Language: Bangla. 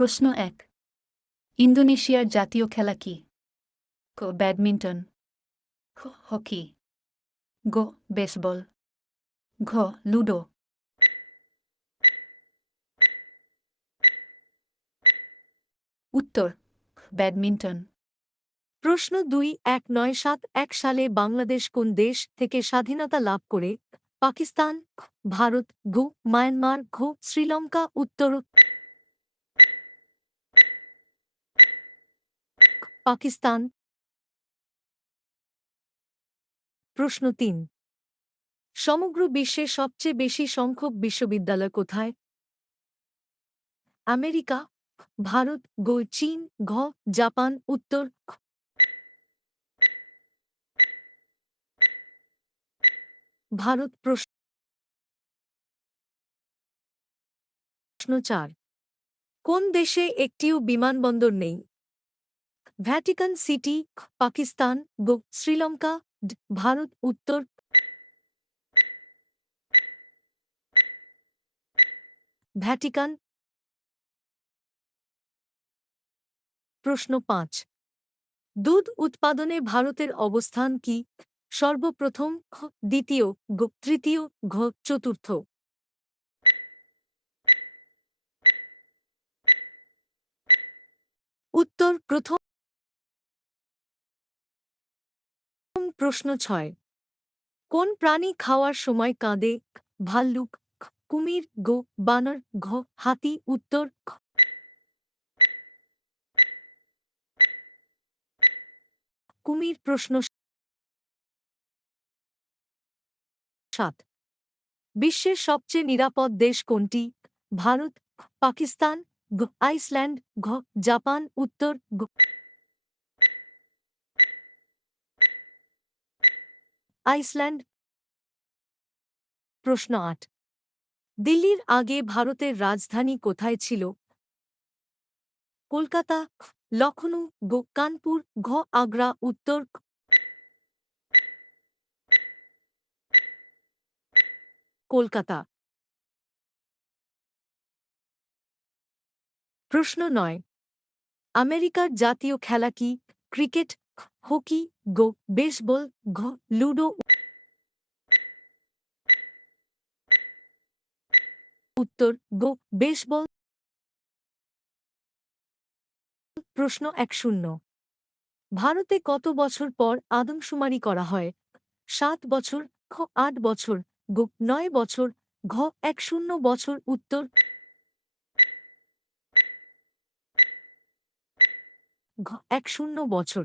প্রশ্ন ১। ইন্দোনেশিয়ার জাতীয় খেলা কি? ক. ব্যাডমিন্টন, খ. হকি, গ. বেসবল, ঘ. লুডো। উত্তর ব্যাডমিন্টন। প্রশ্ন ২ ১৯৭১ সালে বাংলাদেশ কোন দেশ থেকে স্বাধীনতা লাভ করে? পাকিস্তান, খ, ভারত, গু মায়ানমার, ঘ শ্রীলঙ্কা। উত্তর পাকিস্তান। প্রশ্ন ৩ সমগ্র বিশ্বে সবচেয়ে বেশি সংখ্যক বিশ্ববিদ্যালয় কোথায়? আমেরিকা, ভারত, গো চীন, ঘ জাপান। উত্তর ভারত। প্রশ্ন ৪ কোন দেশে একটিও বিমানবন্দর নেই? ভ্যাটিকান সিটি, খ, পাকিস্তান, গো শ্রীলঙ্কা, ভারত। উত্তর ভ্যাটিকান। প্রশ্ন ৫ দুধ উৎপাদনে ভারতের অবস্থান কি? সর্বপ্রথম, খ, দ্বিতীয়, গ তৃতীয়, ঘ চতুর্থ। উত্তর প্রথম। প্রশ্ন ৬ কোন প্রাণী খাওয়ার সময় কাঁদে? ভাল্লুক, খ, কুমির, গো বানর, ঘ হাতি। উত্তর খ কুমির। প্রশ্ন ৭ বিশ্বের সবচেয়ে নিরাপদ দেশ কোনটি? ভারত, খ, পাকিস্তান, গ আইসল্যান্ড, ঘ জাপান। উত্তর গ আইসল্যান্ড। প্রশ্ন ৮ দিল্লির আগে ভারতের রাজধানী কোথায় ছিল? কলকাতা, খ, লখনউ, গো কানপুর, ঘ আগ্রা। উত্তর কলকাতা। প্রশ্ন ৯ আমেরিকার জাতীয় খেলা কি? ক্রিকেট, খ, হকি, গো বেসবল, ঘ লুডো। উত্তর গো বেসবল। প্রশ্ন ১-০ ভারতে কত বছর পর আদমশুমারি করা হয়? ৭ বছর, খ ৮ বছর, গো ৯ বছর, ঘ ১-০ বছর। উত্তর ঘ ১-০ বছর।